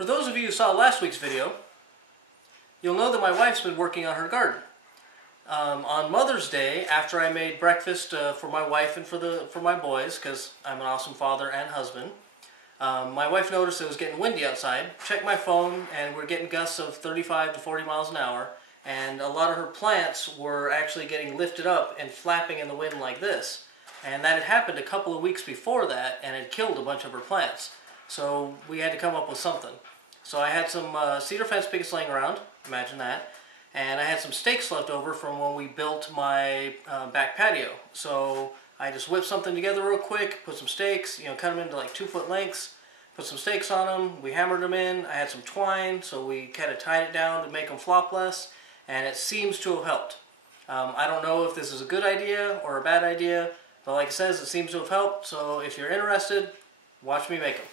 For those of you who saw last week's video, you'll know that my wife's been working on her garden. On Mother's Day, after I made breakfast for my wife and for my boys, because I'm an awesome father and husband, my wife noticed it was getting windy outside. Checked my phone, and we're getting gusts of 35 to 40 miles an hour, and a lot of her plants were actually getting lifted up and flapping in the wind like this. And that had happened a couple of weeks before that, and it killed a bunch of her plants. So we had to come up with something. So I had some cedar fence pickets laying around, imagine that, and I had some stakes left over from when we built my back patio. So I just whipped something together real quick, put some stakes, cut them into like 2-foot lengths, put some stakes on them, we hammered them in. I had some twine, so we kind of tied it down to make them flop less, and it seems to have helped. I don't know if this is a good idea or a bad idea, but like it says, it seems to have helped. So if you're interested, watch me make them.